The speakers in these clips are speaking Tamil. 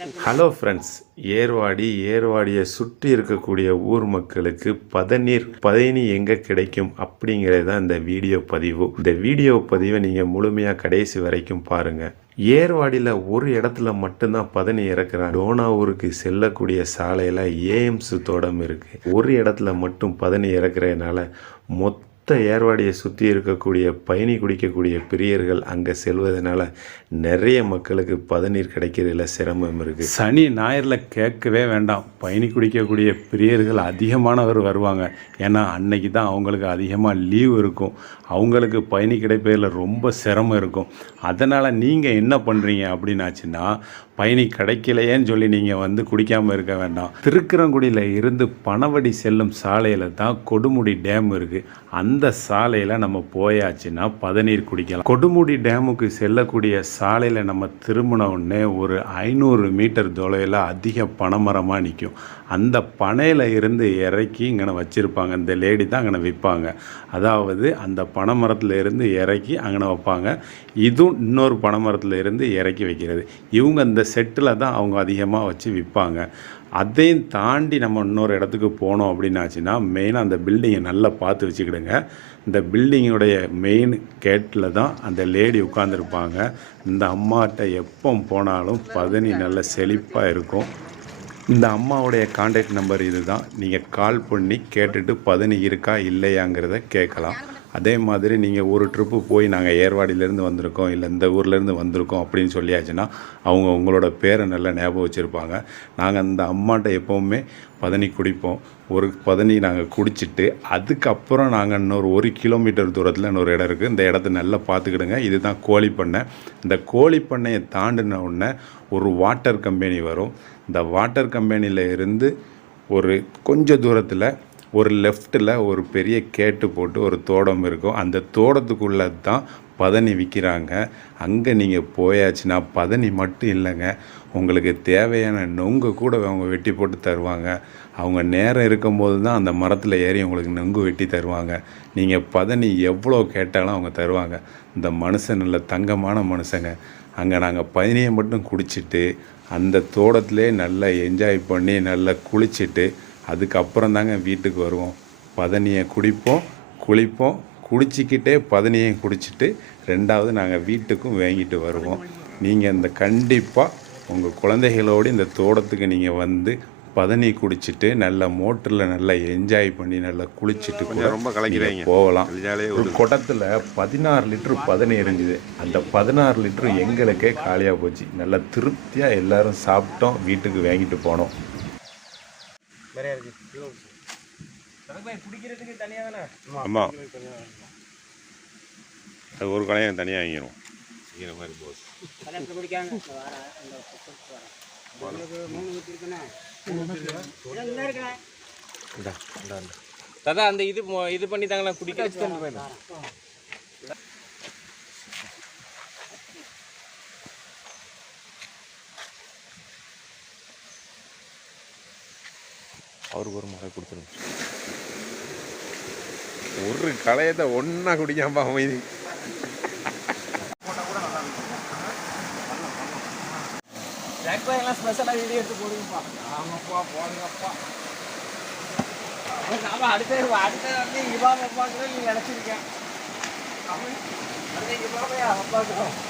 ஹலோ ஃப்ரெண்ட்ஸ் ஏர்வாடி ஏர்வாடியை சுற்றி இருக்கக்கூடிய ஊர் மக்களுக்கு பதநீர் பதனி எங்கே கிடைக்கும் அப்படிங்கிறது தான் இந்த வீடியோ பதிவு. இந்த வீடியோ பதிவை நீங்கள் முழுமையாக கடைசி வரைக்கும் பாருங்கள் ஏர்வாடியில் ஒரு இடத்துல மட்டும்தான் பதனி இறக்குறாங்க. டோனாவூருக்கு செல்லக்கூடிய சாலையில் ஏஎம்ஸ் தோடம் இருக்குது ஒரு இடத்துல மட்டும் பதனி இறக்குறதுனால மொத்த மொத்த ஏர்வாடியை சுற்றி இருக்கக்கூடிய பயணி குடிக்கக்கூடிய பிரியர்கள் அங்கே செல்வதனால நிறைய மக்களுக்கு பதநீர் கிடைக்கிறதுல சிரமம் இருக்குது சனி ஞாயிறில் கேட்கவே வேண்டாம். பயணி குடிக்கக்கூடிய பிரியர்கள் அதிகமானவர் வருவாங்க. ஏன்னா அன்னைக்கு தான் அவங்களுக்கு அதிகமாக லீவ் இருக்கும். அவங்களுக்கு பயணி கிடைப்பதில் ரொம்ப சிரமம் இருக்கும். அதனால் நீங்கள் என்ன பண்ணுறீங்க அப்படின்னாச்சுன்னா பயணி கிடைக்கலையேன்னு சொல்லி நீங்கள் வந்து குடிக்காமல் இருக்க வேண்டாம். திருக்கிறங்குடியில் இருந்து பணவடி செல்லும் சாலையில் தான் கொடுமுடி டேம் இருக்குது அந்த அந்த சாலையில் நம்ம போயாச்சுன்னா பதநீர் குடிக்கலாம். கொடுமுடி டேமுக்கு செல்லக்கூடிய சாலையில் நம்ம திரும்பின உடனே ஒரு ஐநூறு மீட்டர் தொலைவில் அதிக பனைமரமாக நிற்கும் அந்த பனையில் இருந்து இறக்கி இங்கே வச்சுருப்பாங்க. இந்த லேடி தான் அங்கே விற்பாங்க அதாவது அந்த பனைமரத்தில் இருந்து இறக்கி அங்கே வைப்பாங்க. இதுவும் இன்னொரு பனைமரத்தில் இருந்து இறக்கி வைக்கிறது. இவங்க இந்த செட்டில் தான் அவங்க அதிகமாக வச்சு விற்பாங்க அதையும் தாண்டி நம்ம இன்னொரு இடத்துக்கு போனோம் அப்படின்னாச்சுன்னா மெயினாக அந்த பில்டிங்கை நல்லா பார்த்து வச்சுக்கிடுங்க. இந்த பில்டிங்குடைய மெயின் கேட்டில் தான் அந்த லேடி உட்காந்துருப்பாங்க இந்த அம்மாட்ட எப்போ போனாலும் பதனி நல்ல செழிப்பாக இருக்கும். இந்த அம்மாவுடைய காண்டாக்ட் நம்பர் இது தான் நீங்கள் கால் பண்ணி கேட்டுட்டு பதனி இருக்கா இல்லையாங்கிறத கேட்கலாம். அதே மாதிரி நீங்கள் ஒரு ட்ரிப்பு போய் நாங்கள் ஏர்வாடியிலேருந்து வந்திருக்கோம் இல்லை இந்த ஊர்லேருந்து வந்திருக்கோம் அப்படின்னு சொல்லியாச்சுன்னா அவங்க உங்களோட பேரை நல்லா ஞாபகம் வச்சுருப்பாங்க. நாங்கள் அந்த அம்மாட்ட எப்போவுமே பதனி குடிப்போம். ஒரு பதனி நாங்கள் குடிச்சிட்டு அதுக்கப்புறம் நாங்கள் இன்னொரு ஒரு கிலோமீட்டர் தூரத்தில் இன்னொரு இடம் இருக்குது இந்த இடத்த நல்லா பார்த்துக்கிடுங்க. இதுதான் கோழி பண்ணை இந்த கோழி பண்ணையை தாண்டின உடனே ஒரு வாட்டர் கம்பெனி வரும். இந்த வாட்டர் கம்பெனியில் இருந்து ஒரு கொஞ்சம் தூரத்தில் ஒரு லெஃப்ட்டில் ஒரு பெரிய கேட்டு போட்டு ஒரு தோடம் இருக்கும். அந்த தோட்டத்துக்குள்ளே தான் பதனி விற்கிறாங்க அங்கே நீங்கள் போயாச்சுன்னா பதனி மட்டும் இல்லைங்க. உங்களுக்கு தேவையான நொங்கு கூட அவங்க வெட்டி போட்டு தருவாங்க. அவங்க நேரம் இருக்கும்போது தான் அந்த மரத்தில் ஏறி உங்களுக்கு நொங்கு வெட்டி தருவாங்க. நீங்கள் பதனி எவ்வளோ கேட்டாலும் அவங்க தருவாங்க. இந்த மனுஷன் நல்ல தங்கமான மனுஷங்க. அங்கே நாங்கள் பதனியை மட்டும் குடிச்சிட்டு அந்த தோட்டத்திலே நல்லா என்ஜாய் பண்ணி நல்லா குளிச்சுட்டு அதுக்கப்புறம் தாங்க வீட்டுக்கு வருவோம். பதனியை குடிப்போம் குளிப்போம். குடிச்சிக்கிட்டே பதனியையும் குடிச்சிட்டு ரெண்டாவது நாங்கள் வீட்டுக்கும் வாங்கிட்டு வருவோம். நீங்கள் இந்த கண்டிப்பாக உங்கள் குழந்தைகளோடு இந்த தோட்டத்துக்கு நீங்கள் வந்து பதனி குடிச்சிட்டு நல்ல மோட்டரில் நல்லா என்ஜாய் பண்ணி நல்லா குளிச்சுட்டு கூட ரொம்ப கலக்கிறீங்க. போகலாம். ஒரு குடத்தில் பதினாறு லிட்டர் பதனி இருந்துது. அந்த பதினாறு லிட்டர் எங்களுக்கே காலியாக போச்சு. நல்லா திருப்தியாக எல்லாரும் சாப்பிட்டோம் வீட்டுக்கு வாங்கிட்டு போனோம். நிறையா இருக்கு. பிடிக்கிறதுக்கு தனியாக தானே? ஆமாம் அது ஒரு கலையம் தனியாக வாங்கிடும் சீக்கிரம் மாதிரி இருக்கேன் தாத்தா அந்த இது இது பண்ணி தாங்களா குடிக்க. வச்சு தந்து அவருக்கு ஒரு முறை கொடுத்துருங்க. ஒரு கலையத்தை ஒன்றா குடிக்காம அமைதி. ஜாக் எல்லாம் ஸ்பெஷலாக வீடியோ எடுத்து போடுங்கப்பா. ஆமாப்பா போடுங்கப்பா. நாம அடுத்த அடுத்த வந்து இவாம அப்பாக்கு நீ நினச்சிருக்கேன் அடுத்த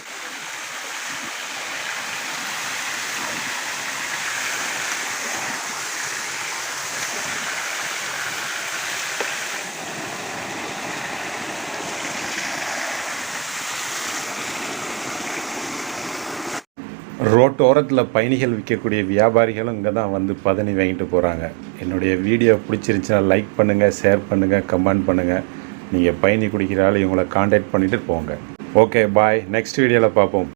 ரோட்டோரத்தில் பயணிகள் விற்கக்கூடிய வியாபாரிகளும் இங்கே தான் வந்து பதனி வாங்கிட்டு போகிறாங்க என்னுடைய வீடியோ பிடிச்சிருந்துச்சுன்னா லைக் பண்ணுங்கள் ஷேர் பண்ணுங்கள் கமெண்ட் பண்ணுங்கள் நீங்கள் பயணி குடிக்கிற ஆள் இவங்களை காண்டாக்ட் பண்ணிவிட்டு போங்க. ஓகே பாய் நெக்ஸ்ட் வீடியோவில் பார்ப்போம்.